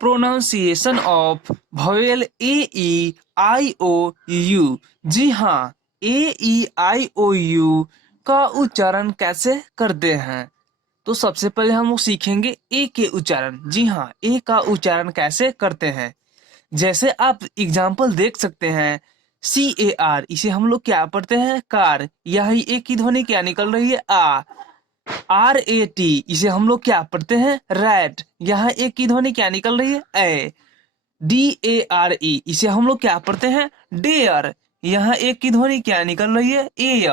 Pronunciation of vowel A E I O U. जी हाँ, A E I O you का उच्चारण कैसे करते हैं। तो सबसे पहले हम लोग सीखेंगे ए के उच्चारण। जी हाँ, ए का उच्चारण कैसे करते हैं। जैसे आप एग्जाम्पल देख सकते हैं, CAR, इसे हम लोग क्या पढ़ते हैं, कार। यही ए की ध्वनि क्या निकल रही है, आ। RAT, इसे हम लोग क्या पढ़ते हैं, रैट। यहाँ ए की ध्वनि क्या निकल रही है, ए। DARE, इसे हम लोग क्या पढ़ते हैं, डेयर। यहाँ एक की ध्वनि क्या निकल रही है, ए।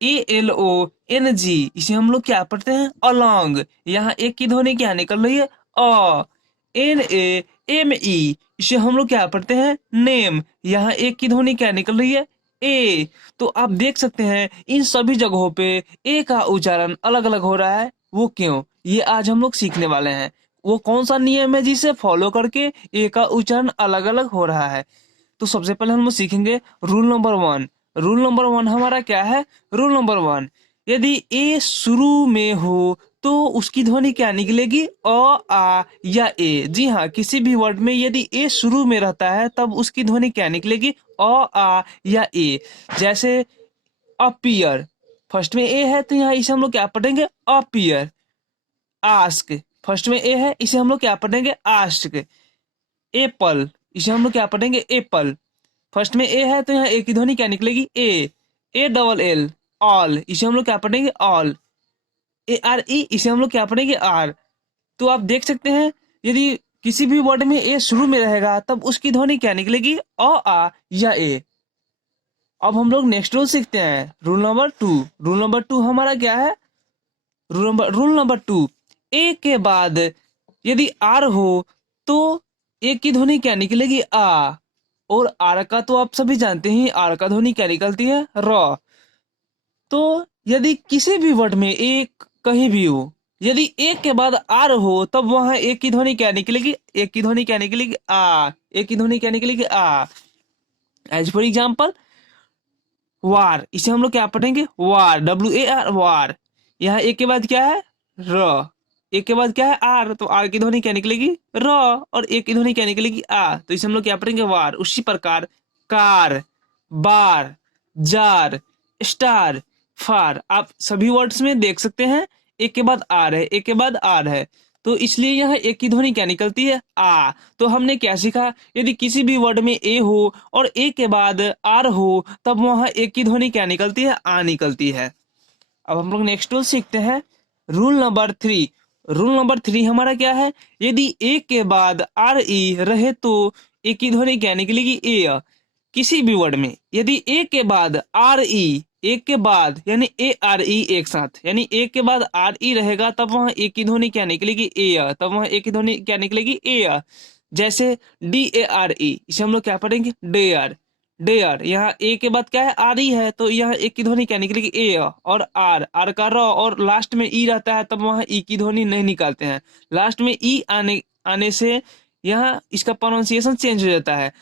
ALONG, इसे हम लोग क्या पढ़ते हैं, अलोंग। यहाँ एक की ध्वनि क्या निकल रही है, अ। NAME, इसे हम लोग क्या पढ़ते हैं, नेम। यहाँ एक की ध्वनि क्या निकल रही है, ए। तो आप देख सकते हैं इन सभी जगहों पे ए का उच्चारण अलग अलग हो रहा है। वो क्यों, ये आज हम लोग सीखने वाले हैं। वो कौन सा नियम है जिसे फॉलो करके ए का उच्चारण अलग अलग हो रहा है। तो सबसे पहले हम लोग सीखेंगे रूल नंबर 1। रूल नंबर 1 हमारा क्या है, रूल नंबर 1, यदि ए शुरू में हो तो उसकी ध्वनि क्या निकलेगी, अ, आ या ए। जी हाँ, किसी भी वर्ड में यदि ए शुरू में रहता है तब उसकी ध्वनि क्या निकलेगी, अ, आ या ए। जैसे अपीयर, फर्स्ट में ए है तो यहाँ इसे हम लोग क्या पढ़ेंगे, अपीयर। आस्क, फर्स्ट में ए है, इसे हम लोग क्या पढ़ेंगे, आस्क। एप्पल, इसे हम लोग क्या पढ़ेंगे, एप्पल। फर्स्ट में ए है तो यहाँ ए की ध्वनि क्या निकलेगी, A AA, ऑल, इसे हम लोग क्या पढ़ेंगे, ऑल। ARE, इसे हम लोग क्या पढ़ेंगे, आर। तो आप देख सकते हैं यदि किसी भी वर्ड में ए शुरू में रहेगा तब उसकी ध्वनि क्या निकलेगी, अ, आ या ए। अब हम लोग नेक्स्ट रूल सीखते हैं, रूल नंबर 2। रूल नंबर 2 हमारा क्या है, रूल नंबर 2, ए के बाद यदि आर हो तो ए की ध्वनि क्या निकलेगी, आ। और आर का तो आप सभी जानते हैं, आर का ध्वनि क्या निकलती है, र। तो यदि किसी भी वर्ड में एक कहीं भी हो, यदि एक के बाद आर हो तब वहां एक की ध्वनि क्या निकलेगी, एक की ध्वनि क्या निकलेगी, आ। एक की ध्वनि क्या निकलेगी, आ। एज फॉर एग्जाम्पल, वार, इसे हम लोग क्या पढ़ेंगे, वार, WAR, वार। यहाँ एक के बाद क्या है, र। एक के बाद क्या है, आर, तो आर की ध्वनि क्या निकलेगी, र। और एक की ध्वनि क्या निकलेगी, आ। तो इसे हम लोग क्या पढ़ेंगे, वार। उसी प्रकार कार, बार, जार, स्टार, फार, आप सभी वर्ड्स में देख सकते हैं एक के बाद आर है, एक के बाद आर है। तो इसलिए यह एक की ध्वनि क्या निकलती है, आ। तो हमने क्या सीखा, यदि किसी भी वर्ड में ए हो और ए के बाद आर हो तब वहां एक की ध्वनि क्या निकलती है, आ निकलती है। अब हम लोग नेक्स्ट रूल सीखते हैं, रूल नंबर 3। रूल नंबर 3 हमारा क्या है, यदि ए के बाद आर ई रहे तो ए की ध्वनि क्या निकलेगी, ए। किसी भी वर्ड में यदि ए के बाद आर ई, एक के बाद यानी ARE एक साथ, यानी एक के बाद RE रहेगा तब वहां एक की ध्वनि क्या निकलेगी, ए। तब वहां एक की ध्वनि क्या निकलेगी, ए। जैसे DARE, इसे हम लोग क्या पढ़ेंगे, डेयर। डेयर, यहाँ ए के बाद क्या है, RE है, तो यहाँ एक की ध्वनि क्या निकलेगी, ए। और आर का र और लास्ट में ई रहता है तब वहां ई की ध्वनि नहीं निकालते हैं। लास्ट में ई आने आने से यहाँ इसका प्रोनाउंसिएशन चेंज हो जाता है,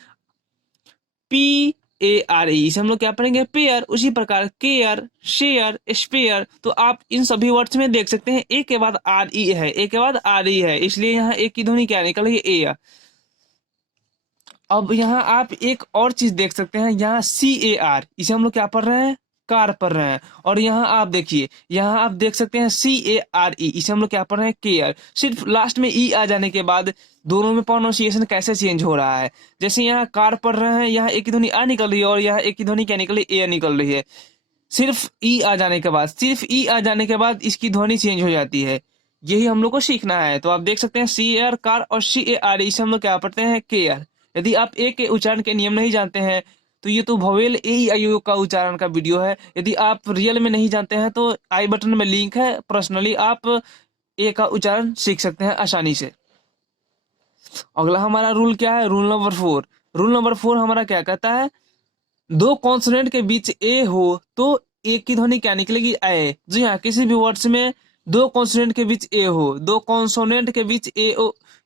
PARE, इसे हम लोग क्या पढ़ेंगे, पेयर। उसी प्रकार केयर, शेयर, स्पेयर। तो आप इन सभी वर्ड्स में देख सकते हैं ए के बाद RE है, ए के बाद RE है, इसलिए यहाँ एक की ध्वनि क्या निकल रही है, ए। अब यहाँ आप एक और चीज देख सकते हैं, यहाँ CAR, इसे हम लोग क्या पढ़ रहे हैं, कार पढ़ रहे हैं। और यहाँ आप देखिए, यहाँ आप देख सकते हैं CARE, इसे हम लोग क्या पढ़ रहे हैं, केयर। सिर्फ लास्ट में ई आ जाने के बाद दोनों में प्रोनाउंसिएशन कैसे चेंज हो रहा है। जैसे यहाँ कार पढ़ रहे हैं, यहाँ एक की ध्वनि आ निकल रही है और यहाँ एक की ध्वनि क्या निकल रही है, ए निकल रही है। सिर्फ ई आ जाने के बाद, सिर्फ ई आ जाने के बाद इसकी ध्वनि चेंज हो जाती है। यही हम लोग को सीखना है। तो आप देख सकते हैं CAR, कार, और CARE, इसे हम लोग क्या पढ़ते हैं, केयर। यदि आप ए के उच्चारण के नियम नहीं जानते हैं तो ये तो वोवेल AEIO का उच्चारण का वीडियो है। यदि आप रियल में नहीं जानते हैं तो आई बटन में लिंक है, पर्सनली आप ए का उच्चारण सीख सकते हैं आसानी से। अगला हमारा रूल क्या है, रूल नंबर 4। रूल नंबर 4 हमारा क्या कहता है, दो कॉन्सोनेंट के बीच ए हो तो ए की ध्वनि क्या निकलेगी, ए। जी हाँ, किसी भी वर्ड्स में दो कॉन्सोनेंट के बीच ए हो, दो कॉन्सोनेंट के बीच ए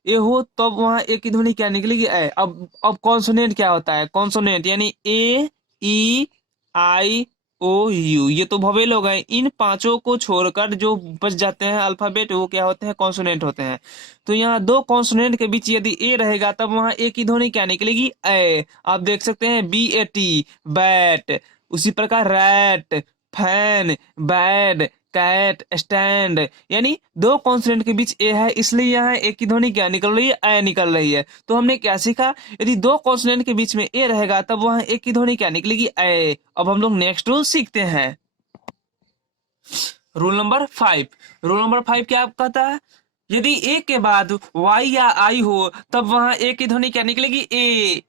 हो तब वहां ए की ध्वनि क्या निकलेगी, ए। अब कॉन्सोनेंट क्या होता है, कॉन्सोनेंट यानी A E I O U, ये तो वोवेल हो गए। इन पांचों को छोड़कर जो बच जाते हैं अल्फाबेट, वो क्या होते हैं? कॉन्सोनेंट होते हैं। तो यहाँ दो कॉन्सोनेंट के बीच यदि ए रहेगा तब वहां ए की ध्वनि क्या निकलेगी? ए। आप देख सकते हैं BAT, बैट। उसी प्रकार rat, fan, bad, cat, stand. यानी दो कॉन्सोनेंट के बीच ए है, इसलिए यहाँ ए की ध्वनि क्या निकल रही है? ए निकल रही है। तो हमने क्या सीखा? यदि दो कॉन्सोनेंट के बीच में ए रहेगा तब वहां ए की ध्वनि क्या निकलेगी? ए। अब हम लोग नेक्स्ट रूल सीखते हैं। Rule number 5। रूल नंबर 5 क्या कहता है? यदि ए के बाद वाई या आई हो तब वहां ए की ध्वनि क्या निकलेगी?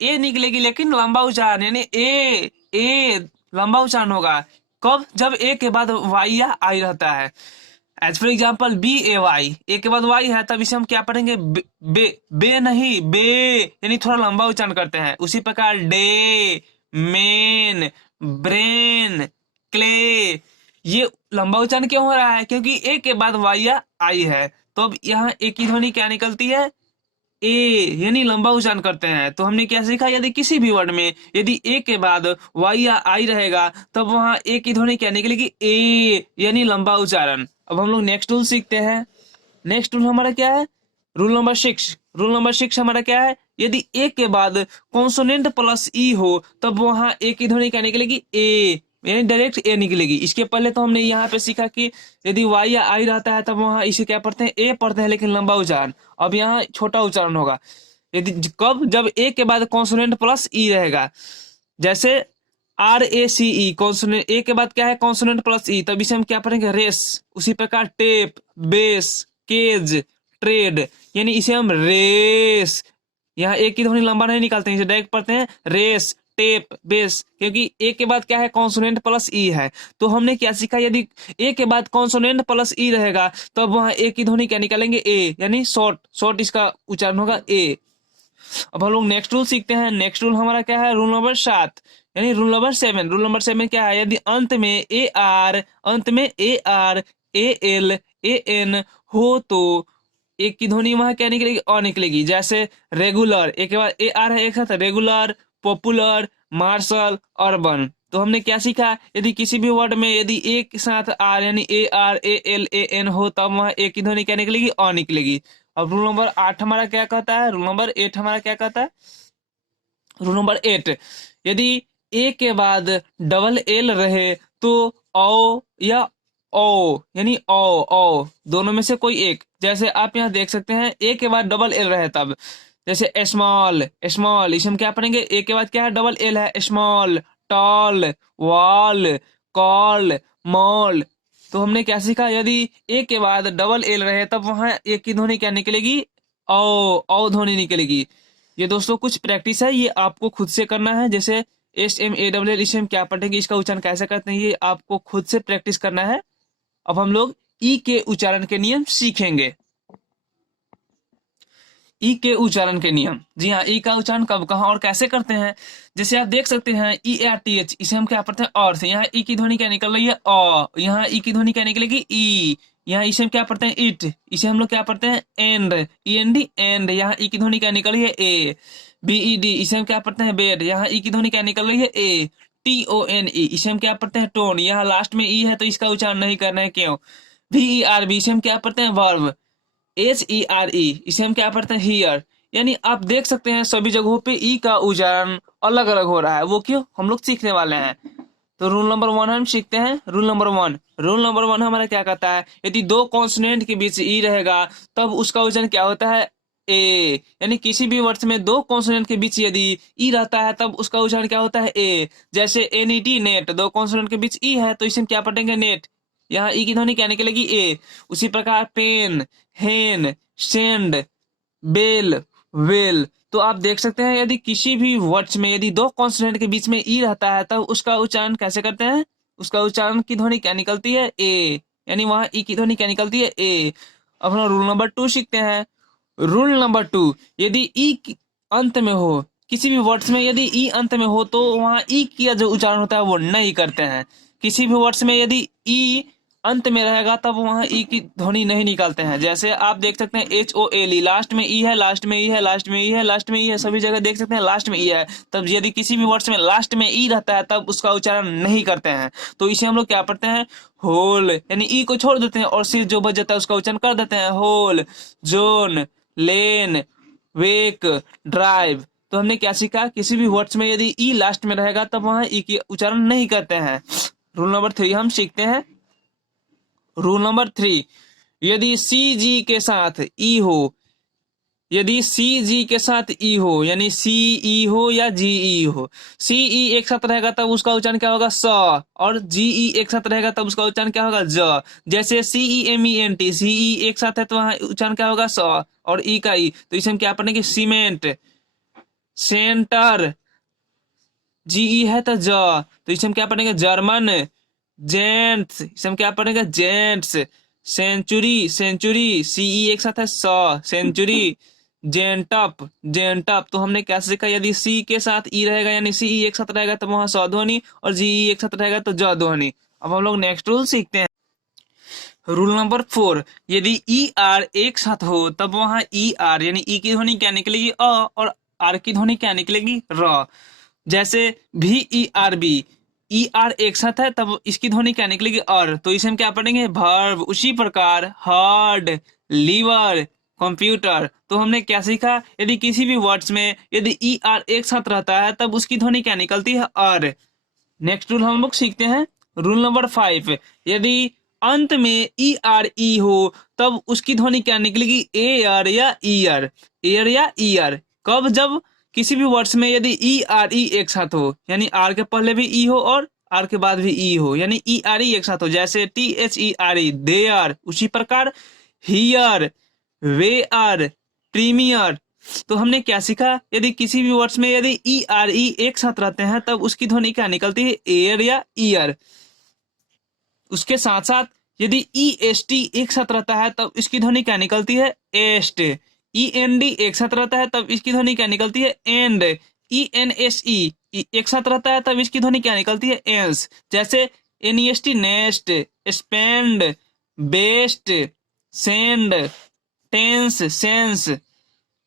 ए निकलेगी, लेकिन लंबा उच्चारण, यानी ए लंबा उच्चारण होगा। कब? जब ए के बाद वाई या आई रहता है। एज फॉर एग्जाम्पल BAY, ए के बाद वाई है, तब इसे हम क्या पढ़ेंगे? बे नहीं, बे, यानी थोड़ा लंबा उच्चारण करते हैं। उसी प्रकार डे, मेन, ब्रेन, क्ले, ये लंबा उच्चारण क्यों हो रहा है? क्योंकि ए के बाद वाई या आई है। तो अब यहाँ ए की ध्वनि क्या निकलती है? ए, यानी लंबा उच्चारण करते हैं। तो हमने क्या सीखा? यदि किसी भी वर्ड में यदि ए के बाद वाई या आई रहेगा तब वहां ए की ध्वनि क्या निकलेगी? ए, यानी लंबा उच्चारण। अब हम लोग नेक्स्ट रूल सीखते हैं। नेक्स्ट रूल हमारा क्या है? Rule number 6। रूल नंबर 6 हमारा क्या है? यदि ए के बाद कॉन्सोनेंट प्लस ई हो तब वहां ए की ध्वनि क्या निकलेगी? ए, यानी डायरेक्ट ए निकलेगी। इसके पहले तो हमने यहाँ पे सीखा कि यदि वाई या आई रहता है तब वहां इसे क्या पढ़ते हैं? ए पढ़ते हैं, लेकिन लंबा उच्चारण। अब यहाँ छोटा उच्चारण होगा। यदि कब? जब ए के बाद कॉन्सोनेंट प्लस ई रहेगा। जैसे RACE, कॉन्सोनेंट ए के बाद क्या है? कॉन्सोनेंट प्लस ई, तब इसे हम क्या पढ़ेंगे? रेस। उसी प्रकार टेप, बेस, केज, ट्रेड, यानी इसे हम रेस। यहाँ एक की ध्वनि लंबा नहीं निकालते हैं, इसे डायरेक्ट पढ़ते हैं रेस, टेप, बेस, क्योंकि ए के बाद क्या है? कॉन्सोनेंट प्लस ई है। तो हमने क्या सीखा? यदि ए के बाद कॉन्सोनेंट प्लस ई रहेगा तब वहां ए की ध्वनि क्या निकालेंगे? ए, यानी शॉर्ट, शॉर्ट इसका उच्चारण होगा ए। अब हम लोग नेक्स्ट रूल सीखते हैं। नेक्स्ट रूल हमारा क्या है? रूल नंबर 7, यानी रूल नंबर 7। रूल नंबर 7 क्या है? यदि अंत में AR, AL, AN हो तो एक की ध्वनि वहां क्या निकलेगी? अ निकलेगी। जैसे रेगुलर, एक के बाद AR है, एक साथ रेगुलर, पॉपुलर, मार्शल, अर्बन। तो हमने क्या सीखा? यदि किसी भी वर्ड में यदि एक साथ आर, यानी AR, AL, AN हो तब वहां एक की ध्वनि क्या निकलेगी? अ निकलेगी। अब रूल नंबर 8 हमारा क्या कहता है? रूल नंबर 8 हमारा क्या कहता है? रूल नंबर 8, यदि ए के बाद डबल एल रहे तो ओ या ओ, यानी ओ दोनों में से कोई एक। जैसे आप यहाँ देख सकते हैं ए के बाद डबल एल रहे तब, जैसे स्मॉल, स्मॉल, इसे हम क्या पढ़ेंगे? ए के बाद क्या है? डबल एल है, small, tall, wall, call, mall. तो हमने क्या सीखा? यदि ए के बाद डबल एल रहे तब वहां ए की ध्वनि क्या निकलेगी? ओ ध्वनि निकलेगी। ये दोस्तों कुछ प्रैक्टिस है, ये आपको खुद से करना है। जैसे SMALL, इसे हम क्या पढ़ेंगे, इसका उच्चारण कैसे करते हैं, ये आपको खुद से प्रैक्टिस करना है। अब हम लोग ई के उच्चारण के नियम सीखेंगे। ई के उच्चारण के नियम, जी हाँ, ई का उच्चारण कब, कहाँ और कैसे करते हैं। जैसे आप देख सकते हैं EARTH, इसे हम क्या पढ़ते हैं? और से। यहाँ ई की ध्वनि क्या निकल रही है? अ। यहाँ ई की ध्वनि क्या निकलेगी? ई। यहाँ इसे हम क्या पढ़ते हैं? इट। इसे हम लोग क्या पढ़ते हैं? And, END, and. यहाँ ई की ध्वनि क्या निकल रही है? ए। BED, इसे हम क्या पढ़ते हैं? बेड। यहाँ ई की ध्वनि क्या निकल रही है? ए। TONE, इसे हम क्या पढ़ते हैं? टोन। यहाँ लास्ट में ई है तो इसका उच्चारण नहीं करना है, क्यों? VERB, इसे हम क्या पढ़ते हैं? वर्ब। HERE, इसे हम क्या पढ़ते हैं? हियर। यानी आप देख सकते हैं सभी जगहों पे ई का उच्चारण अलग अलग हो रहा है। वो क्यों? हम लोग सीखने वाले हैं। तो रूल नंबर 1 हम सीखते हैं। रूल नंबर 1, रूल नंबर 1 हमारा क्या कहता है? यदि दो कॉन्सोनेंट के बीच ई रहेगा तब उसका उच्चारण क्या होता है? ए। यानी किसी भी वर्ड में दो कॉन्सोनेंट के बीच यदि ई रहता है तब उसका उच्चारण क्या होता है? ए। जैसे NET, नेट, दो कॉन्सोनेंट के बीच ई है तो इसे हम क्या पढ़ेंगे? नेट। यहाँ ई की ध्वनि क्या निकलेगी? ए। उसी प्रकार पेन, हेन, सेंड, बेल, वेल। तो आप देख सकते हैं यदि किसी भी वर्ड्स में यदि दो कॉन्सोनेंट के बीच में ई रहता है तब उसका उच्चारण कैसे करते हैं? उसका उच्चारण की ध्वनि क्या निकलती है? ए। यानी वहां ई की ध्वनि क्या निकलती है? ए। अब हम रूल नंबर 2 सीखते हैं। रूल नंबर 2, यदि ई अंत में हो, किसी भी वर्ड्स में यदि ई अंत में हो तो वहां ई का जो उच्चारण होता है वो नहीं करते हैं। किसी भी वर्ड्स में यदि ई अंत में रहेगा तब वहां ई की ध्वनि नहीं निकालते हैं। जैसे आप देख सकते हैं HOLE, लास्ट में ई है, लास्ट में ई है, लास्ट में ई है, लास्ट में ई है, सभी जगह देख सकते हैं लास्ट में ई है। तब यदि किसी भी वर्ड्स में लास्ट में ई रहता है तब उसका उच्चारण नहीं करते हैं। तो इसे हम लोग क्या पढ़ते हैं, होल, यानी ई को छोड़ देते हैं और सिर्फ जो बच जाता है उसका उच्चारण कर देते हैं, होल, जोन, लेन, वेक, ड्राइव। तो हमने क्या सीखा, किसी भी वर्ड्स में यदि ई लास्ट में रहेगा तब वहां ई की उच्चारण नहीं करते हैं। रूल नंबर 3 हम सीखते हैं। रूल नंबर 3, यदि सी जी के साथ ई हो, यदि सी जी के साथ ई हो, यानी सी ई हो या जी ई हो, सी ई एक साथ रहेगा तब उसका उच्चारण क्या होगा, स, और जी ई एक साथ रहेगा तब उसका उच्चारण क्या होगा, ज। जैसे CEMENT, सी ई एक साथ है तो वहां उच्चारण क्या होगा, स, और ई का ई, तो इसे हम क्या पढ़ेंगे, सीमेंट, सेंटर, जीई है तो ज, तो इसे हम क्या पढ़ेंगे, जर्मन, जेंट्स, इसे हम क्या पढ़ेंगे, जेंट्स, सेंचुरी, सेंचुरी, सीई एक साथ है, स, सेंचुरी, जेंटअप, जेंटअप। तो हमने क्या सीखा, यदि सी के साथ ई रहेगा यानी सीई एक साथ रहेगा तो वहां स ध्वनि, और जीई एक साथ रहेगा तो ज ध्वनि। अब हम लोग नेक्स्ट रूल सीखते हैं। रूल नंबर 4, यदि ई आर एक साथ हो तब वहां ई आर यानी ई की ध्वनि क्या निकलेगी, अ, और आर की ध्वनि क्या निकलेगी, र। जैसे VERB, ई आर एक साथ है तब इसकी ध्वनि क्या निकलेगी, और, तो इसे हम क्या पढ़ेंगे, वर्ब। उसी प्रकार हार्ड, लीवर, कंप्यूटर। तो हमने क्या सीखा, यदि किसी भी वर्ड्स में यदि ई आर एक साथ रहता है तब उसकी ध्वनि क्या निकलती है, और। नेक्स्ट रूल हम लोग सीखते हैं। रूल नंबर 5, यदि अंत में ERE हो तब उसकी ध्वनि क्या निकलेगी, एयर या ईयर, एयर या ईयर। कब, जब किसी भी वर्ड्स में यदि ERE एक साथ हो, यानी आर के पहले भी ई हो और आर के बाद भी ई हो, यानी ERE एक साथ हो। जैसे THERE, दे आर। उसी प्रकार हियर, वे आर, प्रीमियर। तो हमने क्या सीखा, यदि किसी भी वर्ड्स में यदि ERE एक साथ रहते हैं तब उसकी ध्वनि क्या निकलती है, एयर या ईयर। उसके साथ साथ यदि EST एक साथ रहता है तब इसकी ध्वनि क्या निकलती है, एस्ट। END एक साथ रहता है तब इसकी ध्वनि क्या निकलती है, एंड। ENSE एक साथ रहता है तब इसकी ध्वनि क्या निकलती है, एंस। जैसे NEST, nest, spend, best, send, tense, sense.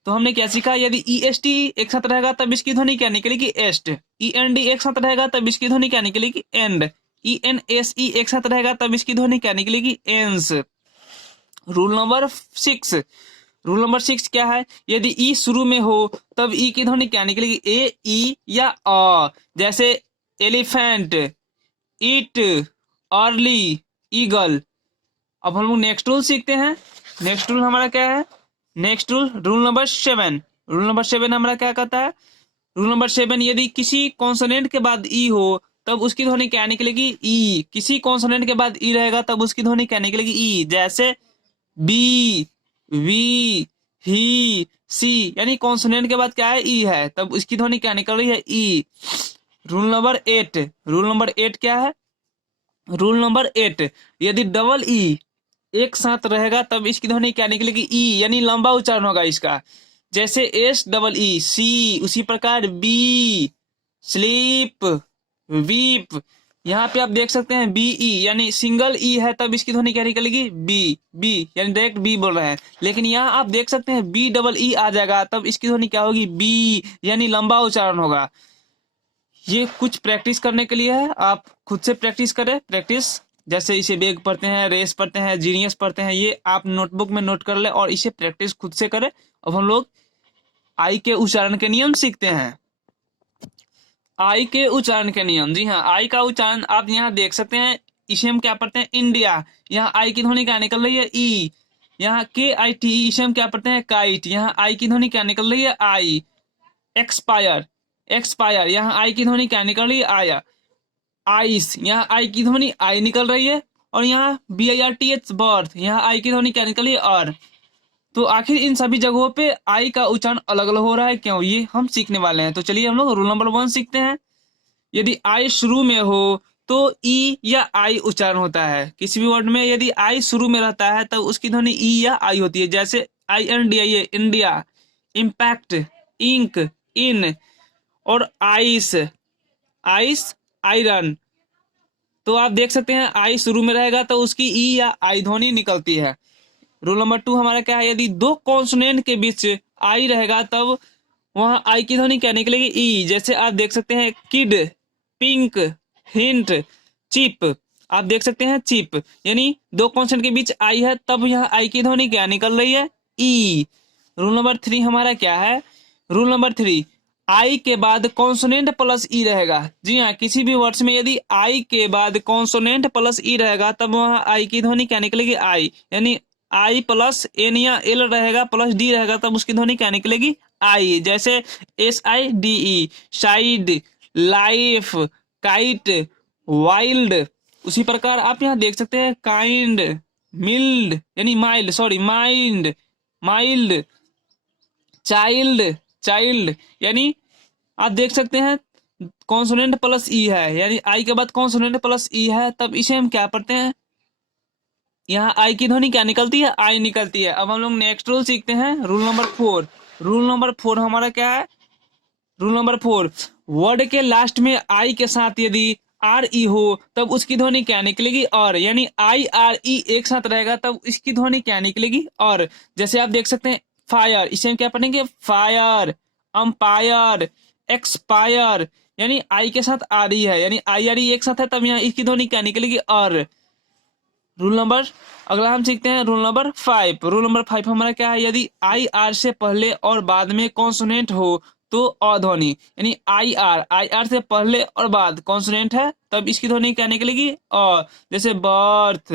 तो हमने क्या सीखा, यदि EST एक साथ रहेगा तब इसकी ध्वनि क्या निकलेगी, एस्ट। END एक साथ रहेगा तब इसकी ध्वनि क्या निकलेगी, एंड। ENSE एक साथ रहेगा तब इसकी ध्वनि क्या निकलेगी, एंस। रूल नंबर 6, रूल नंबर 6 क्या है, यदि ई शुरू में हो तब ई की ध्वनि क्या निकलेगी, ए, ई या अ। जैसे एलिफेंट, इट, अर्ली, ईगल। अब हम लोग नेक्स्ट रूल सीखते हैं। नेक्स्ट रूल हमारा क्या है, next rule, rule number 7। Rule number 7 हमारा क्या कहता है, रूल नंबर 7, यदि किसी कॉन्सोनेंट के बाद ई हो तब उसकी ध्वनि क्या निकलेगी, ई। किसी कॉन्सोनेंट के बाद ई रहेगा तब उसकी ध्वनि क्या निकलेगी, ई। जैसे बी, वी, ही, सी, यानी कॉन्सोनेंट के बाद क्या है, ई है, तब इसकी ध्वनि क्या निकल रही है, ई। रूल नंबर 8, रूल नंबर 8 क्या है, रूल नंबर 8, यदि डबल ई एक साथ रहेगा तब इसकी ध्वनि क्या निकलेगी, ई, यानी लंबा उच्चारण होगा इसका। जैसे SEE, सी। उसी प्रकार बी, स्लीप, वीप। यहाँ पे आप देख सकते हैं BE, यानी सिंगल ई है तब इसकी ध्वनि क्या निकलेगी, बी, बी, यानी डायरेक्ट बी बोल रहे हैं। लेकिन यहाँ आप देख सकते हैं BEE आ जाएगा तब इसकी ध्वनि क्या होगी, बी, यानी लंबा उच्चारण होगा। ये कुछ प्रैक्टिस करने के लिए है, आप खुद से प्रैक्टिस करें। प्रैक्टिस जैसे इसे बेग पढ़ते हैं, रेस पढ़ते हैं, जीनियस पढ़ते हैं, ये आप नोटबुक में नोट कर ले और इसे प्रैक्टिस खुद से करें। अब हम लोग आई के उच्चारण के नियम सीखते हैं। आई के उच्चारण के नियम, जी हाँ, आई का उच्चारण आप यहाँ देख सकते हैं। इसे हम क्या पढ़ते हैं, इंडिया। यहाँ आई की ध्वनि क्या निकल रही है, ई। यहाँ KIT, इसे हम क्या पढ़ते हैं, काइट। यहाँ आई की ध्वनि क्या निकल रही है, आई। एक्सपायर, एक्सपायर, यहाँ आई की ध्वनि क्या निकल रही है, आया। आइस, यहाँ आई की ध्वनि आई निकल रही है। और यहाँ BIRTH, बर्थ, यहाँ आई की ध्वनि क्या निकल रही है, और। तो आखिर इन सभी जगहों पे आई का उच्चारण अलग अलग हो रहा है क्यों, ये हम सीखने वाले हैं। तो चलिए हम लोग रूल नंबर 1 सीखते हैं। यदि आई शुरू में हो तो ई या आई उच्चारण होता है। किसी भी वर्ड में यदि आई शुरू में रहता है तब उसकी ध्वनि ई या आई होती है। जैसे INDIA, इंडिया, इम्पैक्ट, इंक, इन, और आइस, आइस, आयरन। तो आप देख सकते हैं आई शुरू में रहेगा तो उसकी ई या आई ध्वनि निकलती है। रूल नंबर 2 हमारा क्या है, यदि दो कॉन्सोनेंट के बीच आई रहेगा तब वहां आई की ध्वनि क्या निकलेगी, ई। जैसे आप देख सकते हैं किड, पिंक, हिंट, चिप। आप देख सकते हैं चिप, यानी दो कॉन्सोनेंट के बीच आई है तब यहाँ आई की ध्वनि क्या निकल रही है, ई। रूल नंबर 3 हमारा क्या है, रूल नंबर 3 आई के बाद कॉन्सोनेंट प्लस ई रहेगा। जी हाँ, किसी भी वर्ड्स में यदि आई के बाद कॉन्सोनेंट प्लस ई रहेगा तब वहां आई की ध्वनि क्या निकलेगी, आई। यानी आई प्लस एन या एल रहेगा प्लस डी रहेगा तब उसकी ध्वनि क्या निकलेगी, आई। जैसे SIDE, side, life, kite, wild. उसी प्रकार आप यहाँ देख सकते हैं काइंड, मिल्ड यानी mild, sorry mind, mild, child, child. यानी आप देख सकते हैं कॉन्सोनेंट प्लस ई है, यानी आई के बाद कॉन्सोनेंट प्लस ई है तब इसे हम क्या पढ़ते हैं, यहाँ आई की ध्वनि क्या निकलती है, आई निकलती है। अब हम लोग नेक्स्ट रूल सीखते हैं, रूल नंबर 4। रूल नंबर 4 हमारा क्या है, रूल नंबर 4 वर्ड के लास्ट में आई के साथ यदि RE हो तब उसकी ध्वनि क्या निकलेगी, और। यानी IRE एक साथ रहेगा तब इसकी ध्वनि क्या निकलेगी, और। जैसे आप देख सकते हैं फायर, इसे हम क्या पढ़ेंगे, फायर, अंपायर, एक्सपायर। यानी आई के साथ RE है, यानी IRE एक साथ है तब यहाँ इसकी ध्वनि क्या निकलेगी, और। रूल नंबर अगला हम सीखते हैं रूल नंबर 5। रूल नंबर 5 हमारा क्या है, यदि IR से पहले और बाद में कॉन्सोनेंट हो तो अध्वनि। यानी IR से पहले और बाद कॉन्सोनेंट है तब इसकी ध्वनि क्या निकलेगी, अ। जैसे बर्थ,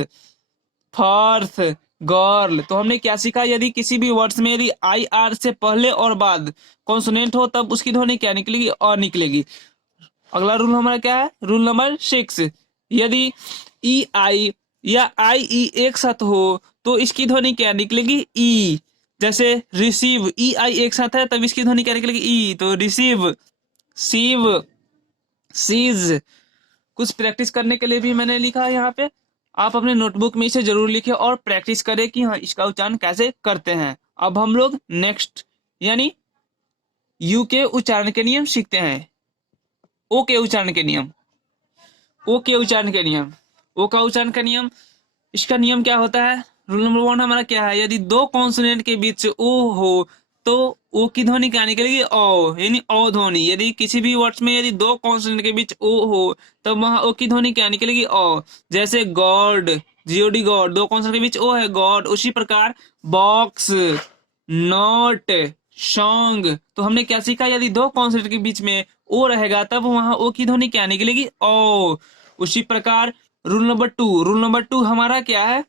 फर्थ, गर्ल। तो हमने क्या सीखा, यदि किसी भी वर्ड्स में यदि IR से पहले और बाद कॉन्सोनेंट हो तब उसकी ध्वनि क्या निकलेगी, अ निकलेगी। अगला रूल हमारा क्या है, रूल नंबर 6। यदि EI या IE एक साथ हो तो इसकी ध्वनि क्या निकलेगी, ई। जैसे रिसीव, EI एक साथ है तब इसकी ध्वनि क्या निकलेगी, ई। तो रिसीव, सीव, सीज। कुछ प्रैक्टिस करने के लिए भी मैंने लिखा है यहाँ पे, आप अपने नोटबुक में इसे जरूर लिखें और प्रैक्टिस करें कि हाँ इसका उच्चारण कैसे करते हैं। अब हम लोग नेक्स्ट यानी यू के उच्चारण के नियम सीखते हैं। ओ के उच्चारण के नियम, ओ के उच्चारण के नियम, ओ का उच्चारण का नियम। इसका नियम क्या होता है, रूल नंबर 1 हमारा क्या है, यदि दो कॉन्सोनेंट के बीच ओ हो तो ओ की ध्वनि क्या निकलेगी, ओ। यानी ओ ध्वनि। यदि किसी भी वर्ड्स में यदि दो कॉन्सोनेंट के बीच ओ हो तब वहां ओ की ध्वनि क्या निकलेगी, ओ। जैसे गॉड, GOD गॉड, दो कॉन्सोनेंट के बीच ओ है, गॉड। उसी प्रकार बॉक्स, नॉट, सॉन्ग। तो हमने क्या सीखा, यदि दो कॉन्सोनेंट के बीच में ओ रहेगा तब वहां ओ की ध्वनि क्या निकलेगी, ओ। उसी प्रकार रूल नंबर 2, रूल नंबर 2 हमारा क्या है,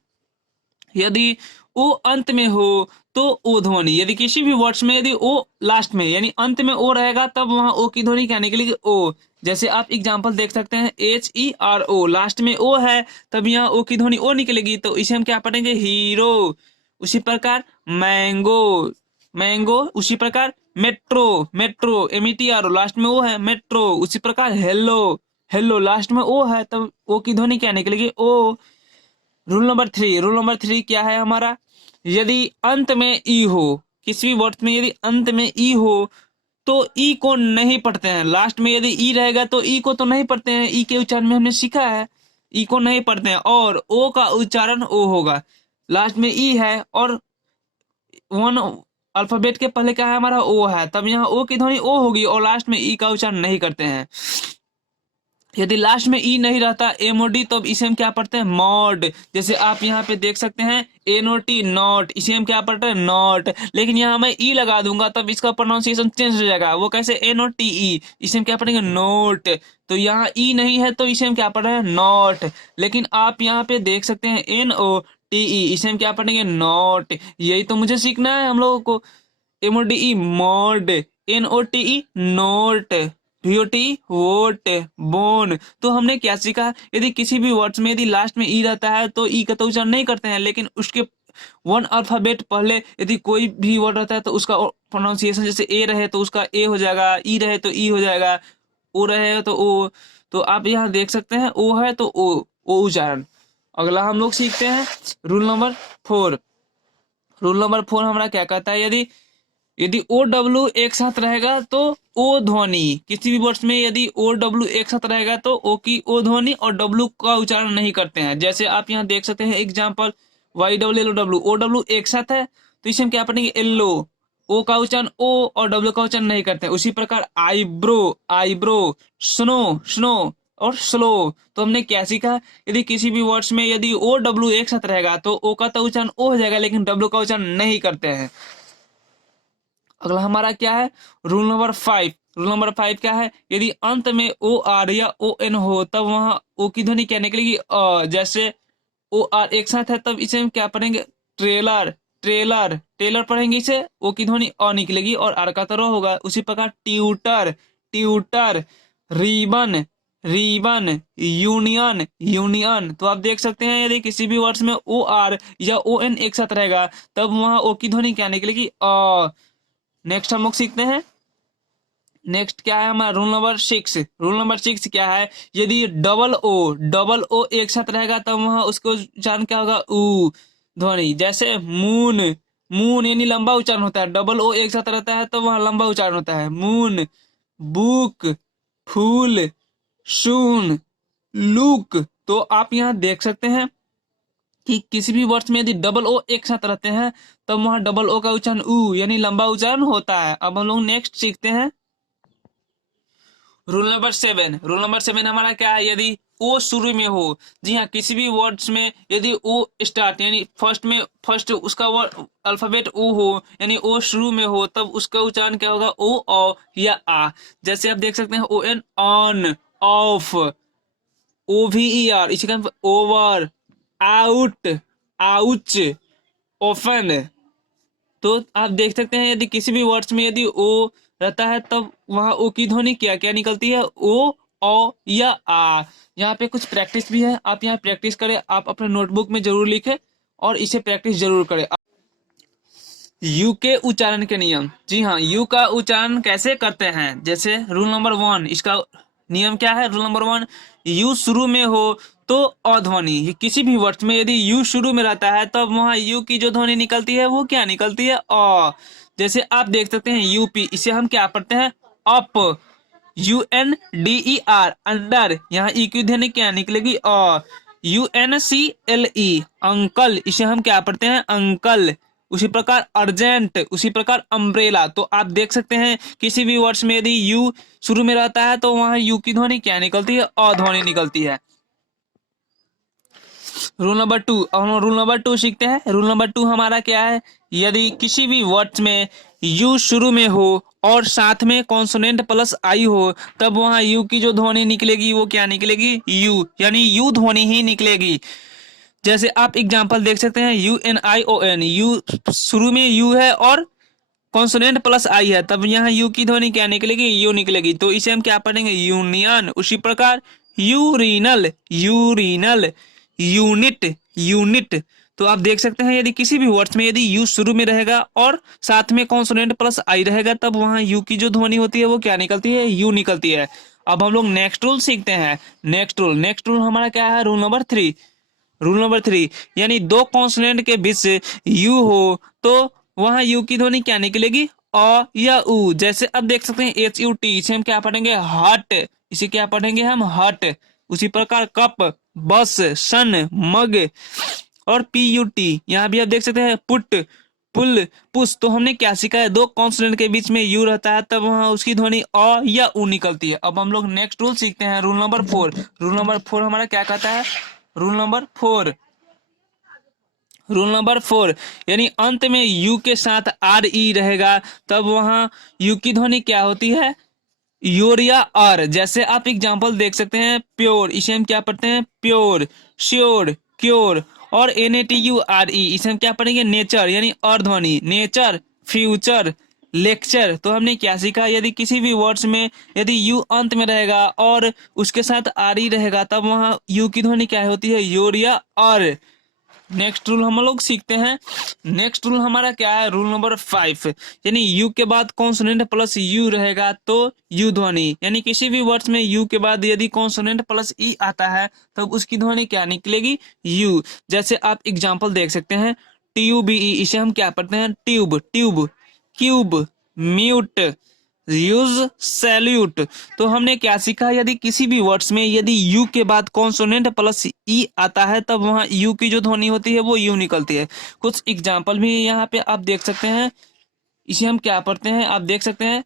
यदि ओ अंत में हो तो ओ ध्वनि। यदि किसी भी वर्ड्स में यदि ओ लास्ट में यानी अंत में ओ रहेगा तब वहां ओ की ध्वनि क्या निकलेगी, ओ। जैसे आप एग्जांपल देख सकते हैं HERO, लास्ट में ओ है तब यहाँ ओ की ध्वनि ओ निकलेगी तो इसे हम क्या पढ़ेंगे, हीरो। उसी प्रकार मैंगो, मैंगो। उसी प्रकार मेट्रो, मेट्रो, METRO, लास्ट में ओ है, मेट्रो। उसी प्रकार हेलो, हेलो, लास्ट में ओ है तब ओ की ध्वनि क्या निकलेगी, ओ। रूल नंबर 3, रूल नंबर 3 क्या है हमारा, यदि अंत में ई हो, किसी भी वर्ड में यदि अंत में ई हो तो ई को नहीं पढ़ते हैं। लास्ट में यदि ई रहेगा तो ई को तो नहीं पढ़ते हैं, ई के उच्चारण में हमने सीखा है ई को नहीं पढ़ते हैं, और ओ का उच्चारण ओ होगा। लास्ट में ई है और वन अल्फाबेट के पहले क्या है हमारा, ओ है, तब यहाँ ओ की ध्वनि ओ होगी और लास्ट में ई का उच्चारण नहीं करते हैं। यदि लास्ट में ई नहीं रहता MOD तो इसे हम क्या पढ़ते हैं, मॉड। जैसे आप यहाँ पे देख सकते हैं NOT, नॉट। इसे हम क्या पढ़ते हैं, नॉट। लेकिन यहाँ मैं ई लगा दूंगा तब इसका प्रोनाउंसिएशन चेंज हो जाएगा, वो कैसे, NOTE। इसे हम क्या पढ़ेंगे, नोट। तो यहाँ ई नहीं है तो इसे हम क्या पढ़ रहे हैं, नॉट। लेकिन आप यहाँ पे देख सकते हैं NOTE, इसे हम क्या पढ़ेंगे, नॉट। यही तो मुझे सीखना है हम लोगों को, MODE mod, NOTE note, VOT vote, bone. तो हमने क्या सीखा, यदि किसी भी वर्ड्स में यदि लास्ट में ई रहता है तो ई का तो उच्चारण नहीं करते हैं, लेकिन उसके वन अल्फाबेट पहले यदि कोई भी वर्ड रहता है तो उसका प्रोनाउंसिएशन, जैसे ए रहे तो उसका ए हो जाएगा, ई रहे तो ई हो जाएगा, ओ रहे तो ओ। तो आप यहाँ देख सकते हैं ओ है तो ओ उच्चारण। अगला हम लोग सीखते हैं रूल नंबर 4। रूल नंबर 4 हमारा क्या कहता है, यदि यदि ओ डब्ल्यू एक साथ रहेगा तो ओ ध्वनि, किसी भी वर्ड्स में यदि ओ डब्ल्यू एक साथ रहेगा तो ओ की ओ ध्वनि और डब्ल्यू का उच्चारण नहीं करते हैं। जैसे आप यहाँ देख सकते हैं example, Y W L W, O W एक साथ है तो इसे हम क्या पढ़ेंगे, येलो, ओ का उच्चारण ओ और डब्ल्यू का उच्चारण नहीं करते हैं। उसी प्रकार आईब्रो, आईब्रो, स्नो, स्नो और स्लो। तो हमने क्या सीखा, यदि किसी भी वर्ड्स में यदि ओ डब्ल्यू एक साथ रहेगा तो ओ का तो उच्चारण ओ हो जाएगा लेकिन डब्ल्यू का उच्चारण नहीं करते हैं। अगला हमारा क्या है, रूल नंबर 5। रूल नंबर 5 क्या है, यदि अंत में ओ आर या ओ एन हो तब वहां ओ की ध्वनि क्या निकलेगी, जैसे ओ आर एक साथ है तब इसे हम क्या पढ़ेंगे, ट्रेलर, ट्रेलर, टेलर पढ़ेंगे, इसे ओ की ध्वनि अ निकलेगी और आर का तरह होगा। उसी प्रकार tutor, tutor, ribbon, ribbon, union, union. तो आप देख सकते हैं यदि किसी भी वर्ड्स में ओ आर या ओ एन एक साथ रहेगा तब वहां ओ की ध्वनि क्या निकलेगी, अ। नेक्स्ट हम लोग सीखते हैं, नेक्स्ट क्या है हमारा रूल नंबर 6। रूल नंबर 6 क्या है, यदि डबल ओ, डबल ओ एक साथ रहेगा तब वहां उसको उच्चारण क्या होगा, ऊ ध्वनि। जैसे मून, मून यानी लंबा उच्चारण होता है, डबल ओ एक साथ रहता है तो वहां लंबा उच्चारण होता है, मून। बुक, फूल, शून, लुक। तो आप यहाँ देख सकते हैं कि किसी भी वर्ड्स में यदि डबल ओ एक साथ रहते हैं तब वहां डबल ओ का उच्चारण ऊ यानी लंबा उच्चारण होता है। अब हम लोग नेक्स्ट सीखते हैं रूल नंबर 7। रूल नंबर 7 हमारा क्या है, यदि ओ शुरू में हो, जी हाँ, किसी भी वर्ड्स में यदि ओ स्टार्ट यानी फर्स्ट में, फर्स्ट उसका वर्ड अल्फाबेट ओ हो यानी ओ शुरू में हो तब उसका उच्चारण क्या होगा, ओ या आ। जैसे आप देख सकते हैं O N, on, off, O V E R, इसी का ओवर, आउट, आउच, ओफन। तो आप देख सकते हैं यदि किसी भी वर्ड्स में यदि ओ रहता है तब वहां ओ की ध्वनि क्या क्या निकलती है, ओ या आ। यहाँ पे कुछ प्रैक्टिस भी है, आप यहाँ प्रैक्टिस करें, आप अपने नोटबुक में जरूर लिखें और इसे प्रैक्टिस जरूर करें। यू के उच्चारण के नियम, जी हाँ, यू का उच्चारण कैसे करते हैं, जैसे रूल नंबर 1, इसका नियम क्या है, रूल नंबर 1, यू शुरू में हो तो अध्वनि। किसी भी वर्ड में यदि यू शुरू में रहता है तब वहां यू की जो ध्वनि निकलती है वो क्या निकलती है, अ। जैसे आप देख सकते हैं यूपी, इसे हम क्या पढ़ते हैं, अप, UNDER, अंडर, यहाँ ई की ध्वनि क्या निकलेगी, अ। UNCLE, अंकल, इसे हम क्या पढ़ते हैं, अंकल। उसी प्रकार अर्जेंट, उसी प्रकार अम्ब्रेला। तो आप देख सकते हैं किसी भी वर्ड्स में यदि यू शुरू में रहता है तो वहां यू की ध्वनि क्या निकलती है, अ ध्वनि निकलती है। रूल नंबर 2, अब हम रूल नंबर 2 सीखते हैं। रूल नंबर 2 हमारा क्या है, यदि किसी भी वर्ड्स में यू शुरू में हो और साथ में कॉन्सोनेंट प्लस आई हो तब वहां यू की जो ध्वनि निकलेगी वो क्या निकलेगी, यू यानी यू ध्वनि ही निकलेगी। जैसे आप एग्जांपल देख सकते हैं, UNION, यू शुरू में यू है और कॉन्सोनेंट प्लस आई है तब यहाँ यू की ध्वनि क्या निकलेगी, यू निकलेगी। तो इसे हम क्या पढ़ेंगे, यूनियन। उसी प्रकार यूरिनल, यूरिनल, यूनिट, यूनिट। तो आप देख सकते हैं यदि किसी भी वर्ड्स में यदि यू शुरू में रहेगा और साथ में कॉन्सोनेंट प्लस आई रहेगा तब वहां यू की जो ध्वनि होती है वो क्या निकलती है, यू निकलती है। अब हम लोग नेक्स्ट रूल सीखते हैं। नेक्स्ट रूल, नेक्स्ट रूल हमारा क्या है, रूल नंबर 3। रूल नंबर 3, यानी दो कॉन्सोनेंट के बीच से यू हो तो वहां यू की ध्वनि क्या निकलेगी, अ या उ। जैसे अब देख सकते हैं HUT, इसे हम क्या पढ़ेंगे, हट, इसे क्या पढ़ेंगे हम, हट। उसी प्रकार कप, बस, सन, मग और PUT, यहाँ भी आप देख सकते हैं पुट, पुल, पुश। तो हमने क्या सीखा है, दो कॉन्सोनेंट के बीच में यू रहता है तब वहां उसकी ध्वनि अ या उ निकलती है। अब हम लोग नेक्स्ट रूल सीखते हैं, रूल नंबर 4। रूल नंबर 4 हमारा क्या कहता है, रूल नंबर 4, रूल नंबर 4, यानी अंत में यू के साथ RE रहेगा तब वहां यू की ध्वनि क्या होती है, योर या आर। जैसे आप एग्जांपल देख सकते हैं, प्योर, इसे हम क्या पढ़ते हैं, प्योर, श्योर, क्योर और NATURE, इसे हम क्या पढ़ेंगे, नेचर यानी अर्धध्वनि, नेचर, फ्यूचर, लेक्चर। तो हमने क्या सीखा, यदि किसी भी वर्ड्स में यदि यू अंत में रहेगा और उसके साथ RE रहेगा तब वहां यू की ध्वनि क्या होती है, योर या आर। नेक्स्ट रूल हम लोग सीखते हैं। नेक्स्ट रूल हमारा क्या है, रूल नंबर 5, यानी यू के बाद कॉन्सोनेंट प्लस यू रहेगा तो यू ध्वनि, यानी किसी भी वर्ड्स में यू के बाद यदि कॉन्सोनेंट प्लस ई आता है तब उसकी ध्वनि क्या निकलेगी, यू। जैसे आप एग्जांपल देख सकते हैं, TUBE, इसे हम क्या पढ़ते हैं, tube, tube. Cube, mute, use, salute. तो हमने क्या सीखा, यदि किसी भी वर्ड्स में यदि यू के बाद कॉन्सोनेंट प्लस ई आता है तब वहां यू की जो ध्वनि होती है वो यू निकलती है। कुछ एग्जाम्पल भी यहाँ पे आप देख सकते हैं। इसे हम क्या पढ़ते हैं, आप देख सकते हैं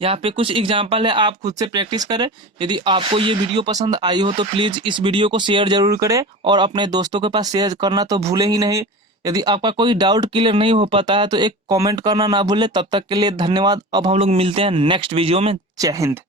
यहाँ पे कुछ एग्जाम्पल है, आप खुद से प्रैक्टिस करें। यदि आपको ये वीडियो पसंद आई हो तो प्लीज़ इस वीडियो को शेयर जरूर करें और अपने दोस्तों के पास शेयर करना तो भूलें ही नहीं। यदि आपका कोई डाउट क्लियर नहीं हो पाता है तो एक कमेंट करना ना भूलें। तब तक के लिए धन्यवाद। अब हम लोग मिलते हैं नेक्स्ट वीडियो में। जय हिंद।